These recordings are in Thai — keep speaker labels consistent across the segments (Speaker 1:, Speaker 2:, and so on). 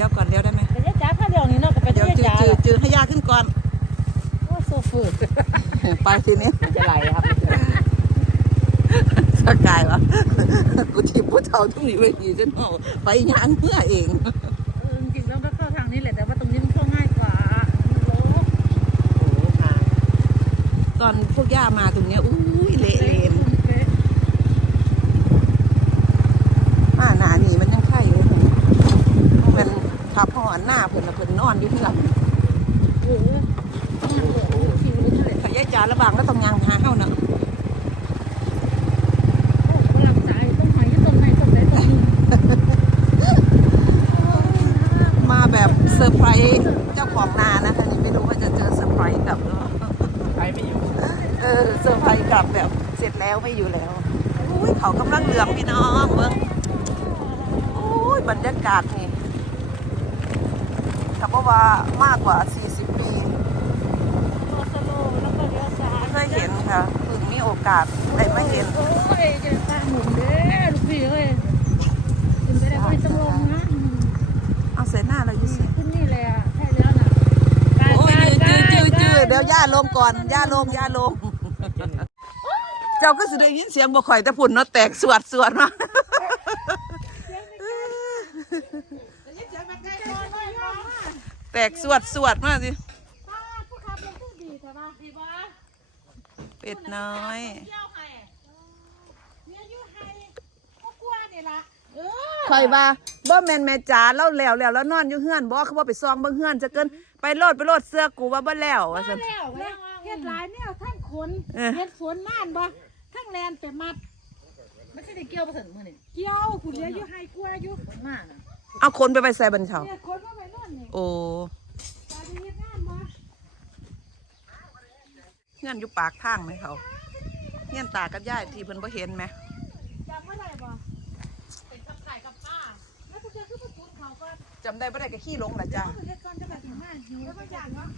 Speaker 1: ลี้ยว
Speaker 2: ก่อ
Speaker 1: นเลี้ยวได้ไหมไป
Speaker 3: ยะ
Speaker 1: จ้าข้าเดี
Speaker 4: ยวนี้เนาะกับไป
Speaker 1: เดี๋ยว
Speaker 4: เจ๊
Speaker 1: จืด
Speaker 4: จ้า
Speaker 1: จืดจืดให้ยาขึ้นก่อน
Speaker 4: ว่าโซฟืด
Speaker 1: ไปทีนี้
Speaker 3: มันจะไหลครับ
Speaker 1: สกายวะกูทีบผู้เฒ่าทุ่งนี้เวทีจนเอาไปยางเมื่อเอง
Speaker 4: เออจริงๆแล้วก็เข้าทางนี้แหละแต่ว่าตรงนี้มันเข้าง่ายกว่าโล
Speaker 3: โอ้โหทาง
Speaker 1: ตอนพวกย่ามาตรงเนี้ยอุ้ยเละเลนมาหนานี่มันยังไข่เลยมันขับ หอนหน้าเพิ่นละเพิ่นนอนอยู่ที่หลัง
Speaker 4: โอ้โหนั่งเหลือชิวเลย
Speaker 1: ขยายจานระบางแล้วต้องยางหาเฮ้าเนาะ
Speaker 4: โอ้กำลังใจต้องหอยตรงไหนตรงไหนตรงนี้
Speaker 1: มาแบบเซอร์ไพรส์เจ้าของนานะคะนี่ไม่รู้ว่าจะเจอเซอร์ไพรส์กลับหรือเปล่า
Speaker 3: ไปไม่อยู่
Speaker 1: เออเซอร์ไพรส์กลับแบบเสร็จแล้วไม่อยู่แล้วอุ้ยเขากำลังเหลืองพี่น้องเบิ้งอุ้ยบรรยากาศนี่ ถ้าบอกว่ามากกว่า 40 ปี
Speaker 4: โลสโลแล้วก็เลี้ยวซ้าย
Speaker 1: เคยเห็นค่ะเพิ่งมีโอกาสได้มาเห็น
Speaker 4: โอ้ยเจะตาหมุนเด้ลูกพี่เอ้ยขึ้นไปได้ไม่ต้องลงนะ
Speaker 1: เอาใส่หน้าเราอยู่สิ
Speaker 4: ขึ้นนี่เลยอะใช่แล้วนะ
Speaker 1: โอ้ยจืดจืดจืดเดี๋ยวย่าลงก่อนย่าลงย่าลง เจ้าก็สิได้ยินเสียงบ่ข่อยแต่พุ่นเนาะแตกสวดสวดมา แตกสวดสวดมากสิ
Speaker 4: ผู้ขับรถตู้ดีใช่ปะดีปะ
Speaker 1: เป็ดน้อย
Speaker 4: เที่ยวให้เนี่ยอยู่ให้ก็กลัวนี่ละเออ
Speaker 1: ข่อยว่าบ่แม่นแม่จ๋าเล่าแล้วแล้วแล้วนอนอยู่เฮือนบ่คือบ่ไปซองเบิ่งเฮือนจะเกินไปโลดไปโลดเสื้อกูว่าบ่แล้วว่าซั่น
Speaker 4: แล้วเฮ็ดหลายแนวทั้งขน
Speaker 1: เออ
Speaker 4: เฮ็ดสวนม่านบ่ทั้งแลนไปมัดไม่ใช่ได้เกี่ยวประสนมือนี่เกี่ยวผู้เลี้ยอยู่ให้กลัวอยู่มากนะ
Speaker 1: เอาคนไปไปใส่บันเชา
Speaker 4: เนี่ยคนว่าไปนอนนี่
Speaker 1: โอ
Speaker 4: เงานบ่
Speaker 1: เฮือยู่ปากทางไหมเขาเฮือนตากับย่ายที่เพิ่นบ่เห็นไหม
Speaker 4: จำไม่ได้บ่เป็นกับไก่กับป้า
Speaker 3: ทุกอย่าคือประตูเขาก็
Speaker 1: จำได้บ่ได้ก็ขี้ลงล่ะจ้า
Speaker 3: คือเฮ็ดก่อนจะแบบถึงมาหิวแล้วก็อยางเนาะ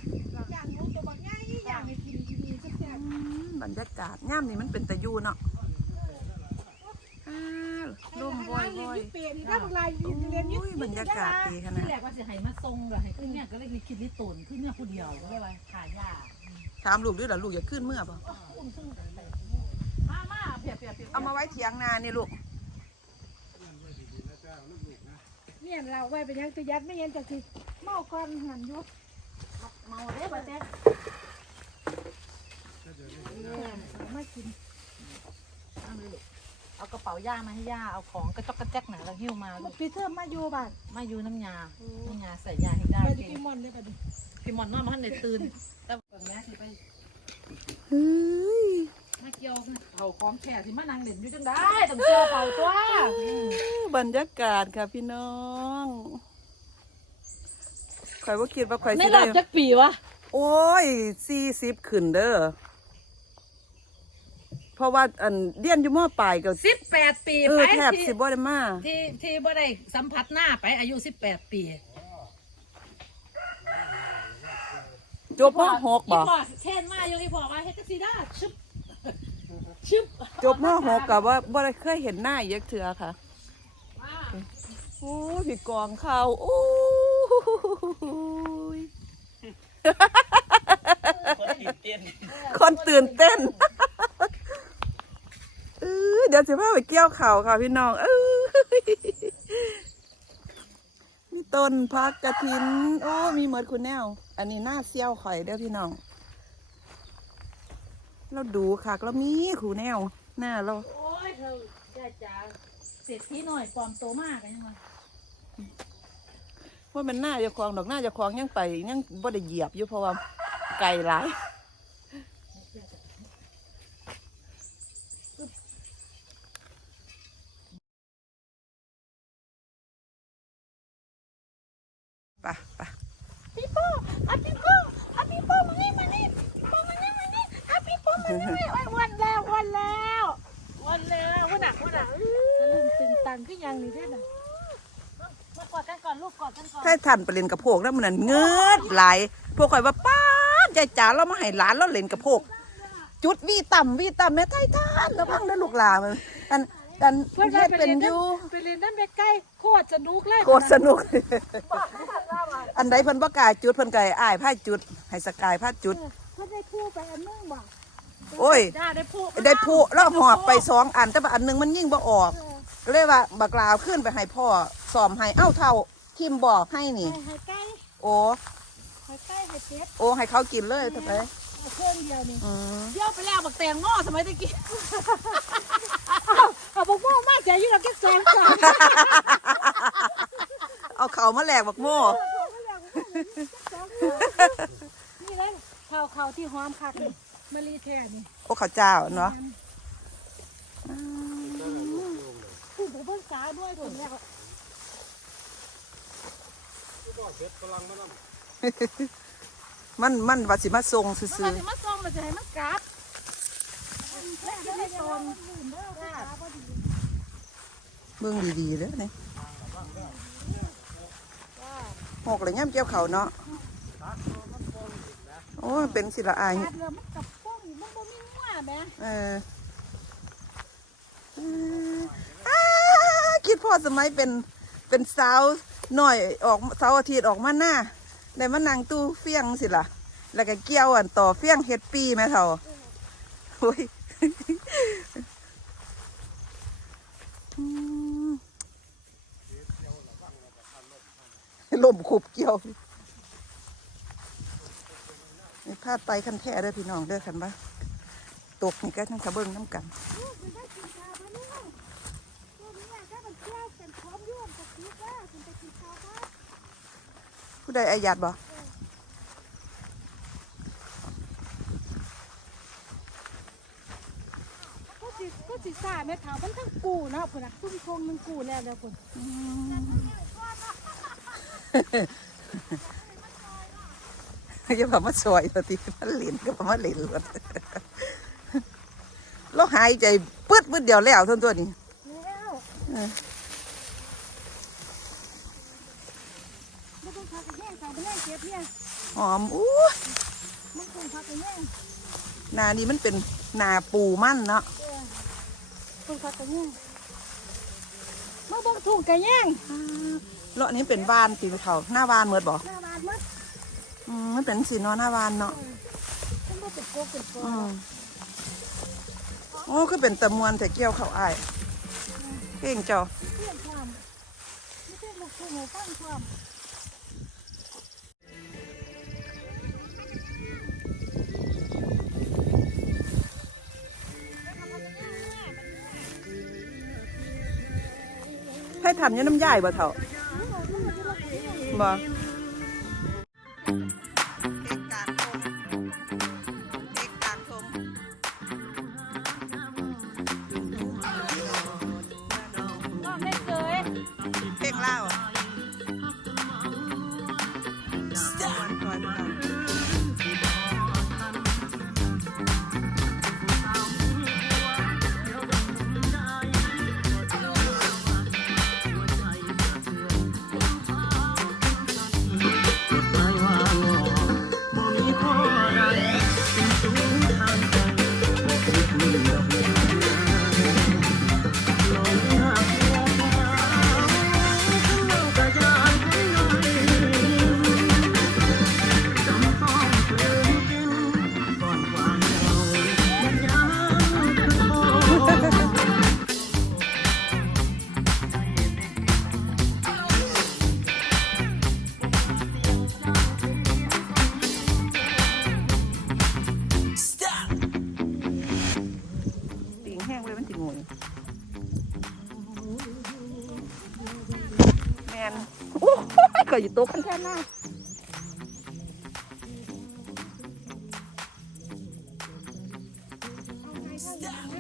Speaker 3: อยางงูตัวบักใหญ่อยางในกินดีๆแซ่บ
Speaker 1: บรรยากาศย่ามนี่มันเป็นตะยูเนาะ อ้าว
Speaker 3: ๆ
Speaker 1: ลมบ่อย
Speaker 3: เรียน
Speaker 1: บ่อย
Speaker 3: ยี่เปรนี่ถ้าพวกเราเรียนยี่
Speaker 1: อุ้ยบรรยากาศดีขนา
Speaker 4: ที่
Speaker 1: ด
Speaker 4: แรกว่าจะให้มาทรงเลยให้ขึ้นเนี่ยก็เลยมีคิดลิตุนขึ้นเนี่ยผู้เดียวก็เลยว่าขายยา
Speaker 1: ถามลูกด้วยล่ะลูกอย่าขึ้นเมื่อบ่
Speaker 4: อุ้มซึ่งมามาเปียกเปียกเปียก
Speaker 1: เอามาไว้เถียงนานี่ลูก
Speaker 3: เนี่ยเราไว้เป็นยังตัวยัดไม่เย็นจากที่เมาก่อนหันยุบ
Speaker 4: เมาได้ปะเจ๊
Speaker 3: มากิน
Speaker 4: เอาก ระเป๋าย่ามาให้ย่าเอาของกระจอกกระแจกหนาแล้วหิ้วมาลูก
Speaker 3: ปีเตอร์มาอยู่บ้าน
Speaker 4: มาอยู่น้ำยาน้ำยาใส่ยาให้ได้
Speaker 3: ไปที่พี่มอนได้ป่ะดิ
Speaker 4: พี่มอนนอนมาทันได้ตื่นแต่แบบนี้ที่ไป
Speaker 1: เฮ้ย
Speaker 4: มาเกี่ยวเขาของแฉที่มานั่งเล่นอยู่จังได้ต้องเกี่ยวเป่าตัว
Speaker 1: บรรยากาศค่ะพี่น้องข่อยว่าคิดว่าข่อย
Speaker 4: ไม่
Speaker 1: สิ
Speaker 4: หลั
Speaker 1: ได้
Speaker 4: บจักปีวะ
Speaker 1: โอ้ยสี่สิบขึ้นเด้อเพ ราะว่าอันเรียนอยู่มอปลายก็
Speaker 4: สิบแปดปี
Speaker 1: เอ
Speaker 4: ไป
Speaker 1: อแทบ
Speaker 4: ที่
Speaker 1: สิบ่ได้มา
Speaker 4: ที่ที่บ่ได้สัมผัสหน้าไปอายุสิบแปดปี
Speaker 1: จบมหกบ่
Speaker 4: อีพ่อเช่นมาอยู่อีพ่อว่าเฮ็ดจังซี่ได้ชึบชึบ
Speaker 1: จบมหกกับว่าบ่ได้เคยเห็นหน้าเยกเถือค่ะ
Speaker 4: มา
Speaker 1: โอ้ยพี่กองข้าวโอ้ย
Speaker 5: คนติดเต้น
Speaker 1: คนตื่นเต้น เออเดี๋ยวสิพาไปเกี่ยวข่าวค่ะพี่น้องเออมีต้นพักกระถิน โอ้มีเหมือนคุณแนว อันนี้หน้าเซี่ยวข่อยเด้อพี่น้อง เราดูค่ะเรามีขูแนว หน้าเรา
Speaker 4: โอ้ยเธอจ้าจ๋าเศรษฐีหน่อยปลอมโตมากเลยยังไง
Speaker 1: ว่ามันหน้าเจะคลองดอกหน้าเจะคลองยังไปยังบ่ได้เหยียบอยู่เพราะว่าไก่หลาย ปไป
Speaker 3: พี่โป้อะพี่โป้อะพี่โป้มานี่มานี่พี่โป้มานี่มานี่อะพี่โป้มานี่โอ้ยวันแล้ววันแล้ววันแล้ววันหนักวันหนักตะลึงตึงตังก็ยังนี่ได้น่ะ
Speaker 4: มากอดกันก่อนลูกกอดกันก่อน
Speaker 1: ถ้าท่านไปเล่นกระโพกแล้วมันนะเงือดไหลายพวกข่อยว่าป้าดยายจ๋าเรามาให้หลานเราเล่นกระโพกจุดวีต่ำวีต่ำแม่ไทยท่านระวังนะลูกหลานมันอัน อัน
Speaker 3: เพื่อน
Speaker 1: เฮ็ด
Speaker 3: ไป
Speaker 1: เป็น
Speaker 3: เรียน
Speaker 1: อ
Speaker 3: น้
Speaker 1: ยู่ำ
Speaker 3: ไปเรียนน้ำไปใกล้โคตรสนุกเลย
Speaker 1: โคตรสนุก อันใดเพิ่นบ่กล้าจุดเพิ่นก็ให้อ้ายพาจุด ให้สกายพาจุด
Speaker 3: เพื่อนได้คู่ไปอันนึงบ่
Speaker 1: โอ้ย
Speaker 4: ย่าได้พูด
Speaker 1: ได้ผู้แล้วหอบไปสองอันแต่ว่าอันหนึงมันยิ่งบ่ออกก็เลยว่าบักลาวขึ้นไปให้พ่อสอมให้เอ้าเท่าทิมบอกให้นี่
Speaker 3: ให้ให้ใกล้
Speaker 1: โอ้
Speaker 3: ให้ใกล้ให้เจ็บ
Speaker 1: โอ้ให้เขากินเลยทำไม
Speaker 3: เอาเครื่องเดียวนี่
Speaker 1: อืม
Speaker 4: เยี่ยวไปแล้วบักแตงโง่สมัยตะกี้
Speaker 3: เอา บอกว่ามากใจยิ่งเราแค่สองสาม
Speaker 1: เอาเขามาแหลกบักโม่
Speaker 3: นี่เลยข่าวข่าวที่หอมคักนี่มะลีแท้นี่
Speaker 1: โอ้ข้าวเจ้าเนาะ
Speaker 3: พูดถึงเพิ่งสาด้วยผลแล้ว
Speaker 1: มันมันว่าสิมาส่งซื่
Speaker 3: มัน
Speaker 1: อ
Speaker 3: จะมาส่งมันจะให้มันกลับแล้วจะได้โซน
Speaker 1: ๆ เบิ่งดีๆเด้อนี่หกเลยย่ำเกี่ยวเขาเนาะโอ้ยเป็นศิลาอาย
Speaker 3: ขาดเรือมันกับป้องมันบ่มีหัวแม่
Speaker 1: เออเอออ้าคิดพอสมัยเป็นเป็นสาวหน่อยออกเสาร์อาทิตย์ออกมาหน้าได้มานั่งตู้เฟียงสิล่ะ แล้วก็เกี่ยวอันต่อเฟียงเฮ็ดปีแม่เท่าโอ้ยอืม ล่มขุบเกี่ยวนี่พาดไตคันแท้เด้อพี่น้องเด้อคันบ้าตกนี่ก็ทั้งกระเบิ้งน้ำกันผู้ใดอายัดบ่
Speaker 3: ก็สิก็สิซ่าแม่ถามมันทั้งกูนะพุ่นะคุ้มคงมันกูแล้วแล้วพุ่น
Speaker 1: ก็พามาซอยตีมาเหลินก็พามาเหลินรถเราหายใจปื๊ดปื๊ดเดียวแล้วท่าน
Speaker 3: ตัว
Speaker 1: นี้
Speaker 3: หอมอู้
Speaker 1: นา
Speaker 3: นี้มันเป็นนาปูมั่นเนาะ
Speaker 1: ทุ่งกระแยงมาบ้งทุ่งกระแยง
Speaker 3: เลาะนี้เป็นบ้านตีไเขาหน้าบ้านเมือบอก
Speaker 1: หน้าบ้านมั้ง
Speaker 3: อมมันเป็นสีนอหน้าบ้านเนาะ
Speaker 1: โกเคื
Speaker 3: อก็เป็นตะมวนแต่เกี่ยวเขาไอ้เก่งเจ้า
Speaker 1: ให้
Speaker 3: ทำยัน้ำใหญ่บ่เถอะ Ба.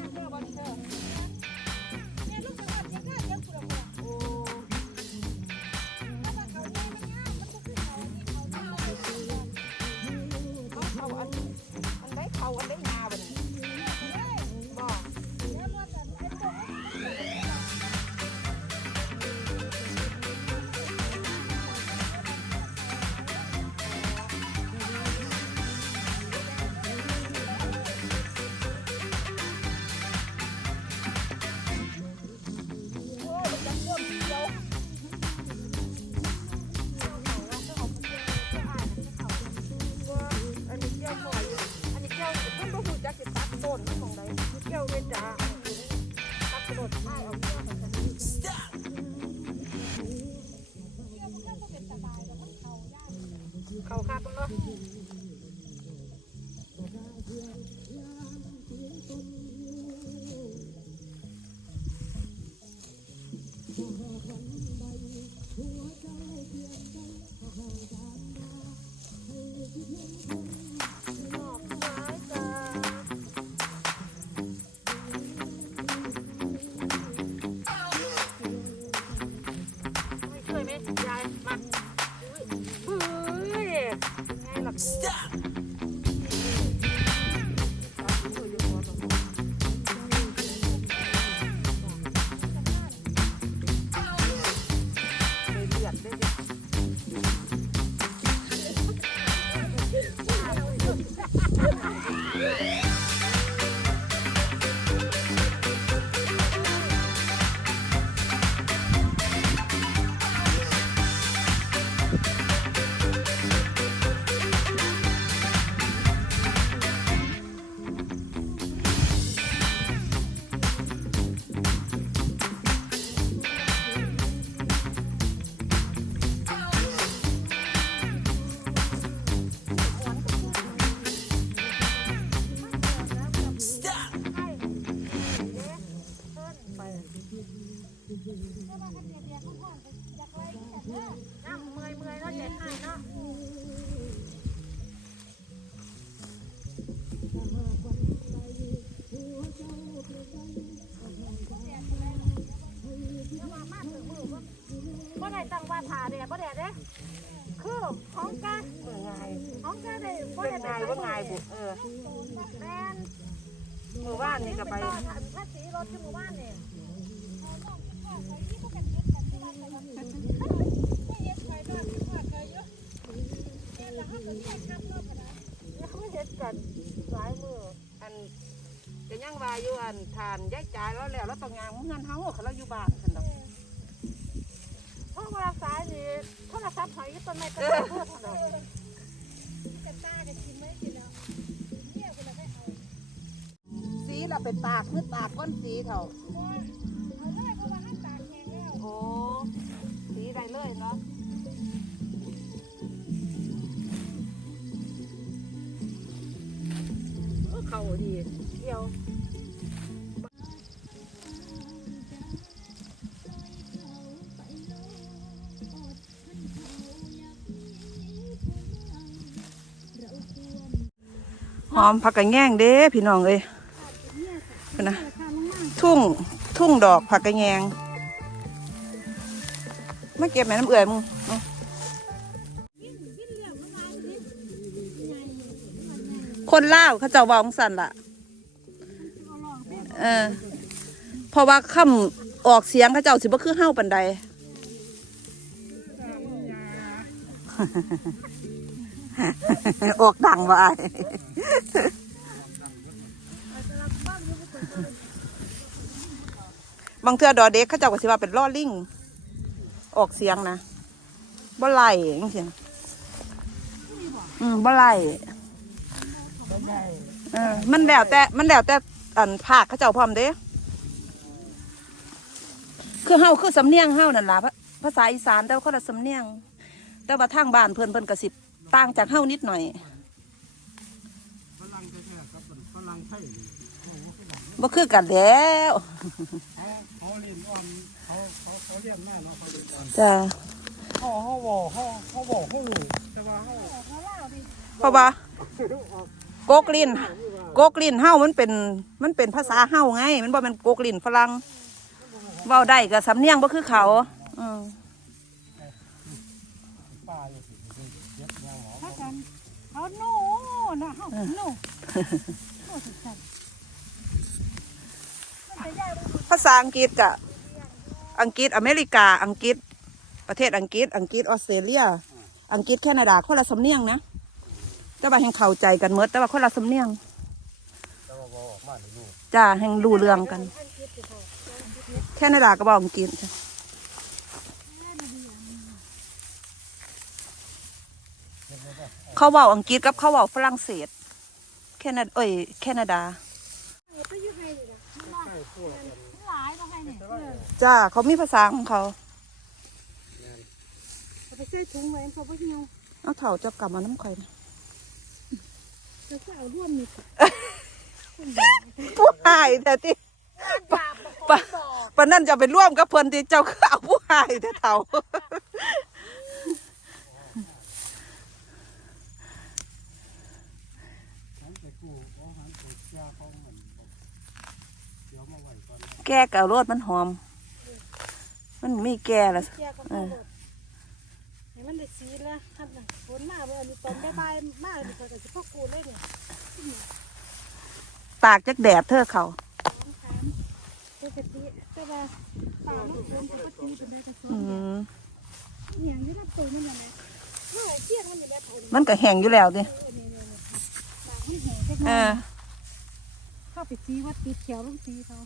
Speaker 3: 이거 맞으세요. ไหมยายมาเฮ้ยไงล่ะ ก็ง่ายบุเออหมู่บ้านนี่ก็ไปภาสีรถที่หมู่บ้านเนี่ยเฮ็ดกันหลายมือ
Speaker 1: อันจะยังวายอยู่อันทานย้ายจ่ายแล้วแล้วแล้วต้องงานเงินเฮาเขาเราอยู่บ้านคันดอก
Speaker 3: เพราะว่าสายนี่โทรศัพท์หอยต้นไม้ก็ได้เพื่อนดอกกระตาจะกิน
Speaker 1: สีเราเป็นตากคือตากก้นสีเถา
Speaker 3: เอาเลยเพราะว่าห้ามตากแห้งแล้ว
Speaker 1: โอ้สีได้เลยเนาะเออเข้าดีเกี่ยวหอมผักกระแง่งเด้พี่น้องเอ้ยเพิ่นนะ ทุ่ง ทุ่งดอกผักกระแยงมาเก็บแม่น้ำเอื่อยมึงคนล่าเขาเจ้าวองสันล่ะเออเพราะว่าคำออกเสียงเขาเจ้าสิบ่คือเฮ้าปันใดออกดังว่าอ้าย บางเทื่อดอเด็กเขาเจ้าก็สิว่าเป็นล่อลิงออกเสียงนะบ่ไล่จังซี่นะอืมบ่ไล่เออมันแล้วแต่มันแล้วแต่อันภาคเขาเจ้าพร้อมเด้คือเฮาคือสำเนียงเฮานั่นล่ะภาษาอีสานแต่ว่าคนละสำเนียง แต่ว่าทางบ้านเพิ่นเพิ่นก็สิต่างจากเฮานิดหน่อย
Speaker 5: งแท้ๆครับฝรั่งไทยนี่
Speaker 1: บ่คือกันแล้ว
Speaker 5: เขาเขาเรียนอ่อนเขาเขาเขาเรียนแม่เนาะเขาเรียนอ่อน
Speaker 1: จ้ะ
Speaker 5: เขาเขาบอกเขาเขาบอกเขารู้แต่ว่าเขา
Speaker 1: เพราะว่าโกกลินโกกลินเฮามันเป็นมันเป็นภาษาเฮาไง มันบ่แม่นโกกลินฝรั่งเว้าได้ก็สำเนียงบ่คือเขาอืม
Speaker 5: ป้าอยู่สิเย็บยางหรอ
Speaker 3: ถ้ากันเอาหนูนะเอาหนู
Speaker 1: ภาษาอังกฤษกะอังกฤษอเมริกา อังกฤษ ประเทศอังกฤษ อังกฤษออสเตรเลีย อังกฤษแคนาดาคนละสำเนียงนะแต่ว่าแห่งเข้าใจกันหมดแต่ว่าคนละสำเนียงจ้าแห่งรู้เรื่องกัน แคนาดาก็บอกอังกฤษจ้ะเขาเว้าอังกฤษกับเขาเว้าฝรั่งเศส แคนาดาเอ้ยแคนาดา
Speaker 3: ไปอยู่ให้ดิหลายต้องให้เนี่ย
Speaker 1: จ้าเขามีภาษาของเขา
Speaker 3: เอาไปใส่ถุงไว้เพราะว่าเหี่ยว
Speaker 1: เอาเถ่าจับกลับมาน้ำข่อยนะ
Speaker 3: แล้วก็เอาร่วมนี่
Speaker 1: ผู้หายแต่ที่ปะปะปะนั่นจะไปร่วมกับเพิ่นที่เจ้าคือเอาผู้หายแต่เถ่า
Speaker 5: ฉันไปกู้เอาหันไปยาเขาเหมือนเดี๋ยวมาไหวก่อน
Speaker 1: แก้กับรสมันหอม มันมีแก่ละ
Speaker 3: เกี่ยวกับหมดให้มันได้สีแล้วท่านน่ะฝนมาเมื่อนี้ตอนบ่ายๆมาเลยเขาก็สิพวกกูเลยเนี่ย
Speaker 1: ตากจากแดดเธอเขา
Speaker 3: ปกติแต่ว่าป่ามันฝนปกติเป็นได้แต่ฝ
Speaker 1: อื
Speaker 3: น
Speaker 1: ม
Speaker 3: อย่างนี้รับตัวมันน่ะนะเฮ้ยเที่ยงมันนี่แบบเอา
Speaker 1: มันก็แห้งอยู่แล้วดิ
Speaker 3: เออนี่ๆๆปากมันแห้งจักห
Speaker 1: เอ
Speaker 3: น่อ
Speaker 1: อย
Speaker 3: เข้าไปซีวัดติดเขียวลงซีเขา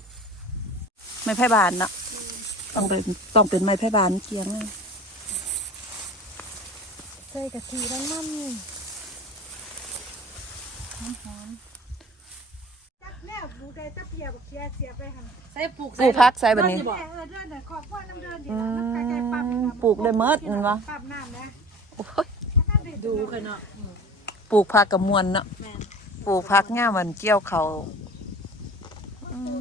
Speaker 1: ไม้ไผ่บานเนาะต้องเป็นต้องเป็นไม้ไผ่บานเกียงเลย
Speaker 3: ใส่กะทิน้ำมันนี่หอมๆจับแล้วบูได้จับเปียบักเชียเสียไปหั่น
Speaker 4: ใส่ปลูก
Speaker 1: ปลูกพักใส่แบบนี้
Speaker 3: เออเดินเดินขอบว่าน้ำเดินดี
Speaker 1: อื
Speaker 3: นะน้ำไก่ไก่ปั๊บ
Speaker 1: มปลูกได้เมดเห็นปะ
Speaker 3: ปั๊บน้ำนะ
Speaker 1: โอ้ย
Speaker 4: ดูกันเนาะ
Speaker 1: ปลูกผักกับมวลเนาะ
Speaker 4: แม่น
Speaker 1: ปลูกผักง่ามันเกี่ยวเขา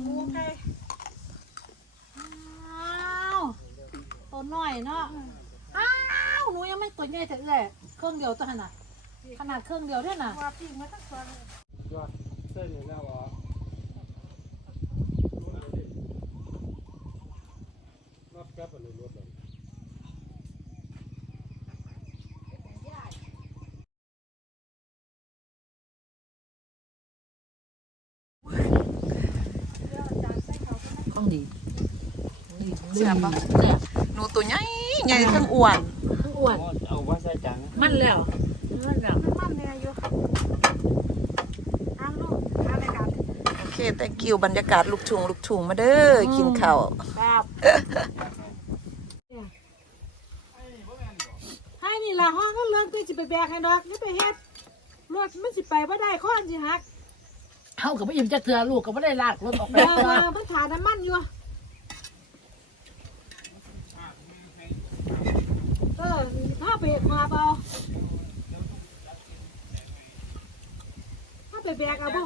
Speaker 3: บูไก่
Speaker 4: อ้าว ตัวน้อยเนาะ อ้าว หนูยังไม่ตัวใหญ่แต่เอื้อยเครื่องเดียวตัวขนาดขนาดเครื่องเดียวด้วยน่ะ
Speaker 3: ว่าปีกมาตั้งตัวเลย
Speaker 5: ยอดเส้นนี่แล้วเหรอรถแก๊ปอะไรรถเลย
Speaker 4: ของดี
Speaker 1: เสียบปะ
Speaker 4: แซ่บ
Speaker 1: หนูตัวใหญ่ใหญ่ทั้งอ้วนทั้ง
Speaker 4: อ้วน
Speaker 5: เอาว่าใส่จัง
Speaker 4: มันแล้วมันแล้ว
Speaker 3: มันเนี่ยอยู่อ้า
Speaker 1: มลู
Speaker 3: กอ้ามในกา
Speaker 1: โอเคแต่กิวบรรยากาศลูกชุงลูกชุงมาเด้อกินข้าว
Speaker 3: ครับให้นี่ละห้องก็เลิกไปจะไปแบกให้ดอกนี่ไปเฮ็ดรถมันสิไปว่าได้ข้อนสิฮัก
Speaker 4: เฮากับไม่ยิ้มจะเถื่อลูกกับว่าได้ลากรถออกไป
Speaker 3: เออมันถ่ายน้ำมันอยู่ ถ้าไปมาเปล่าถ้าไปแบกเอาบ่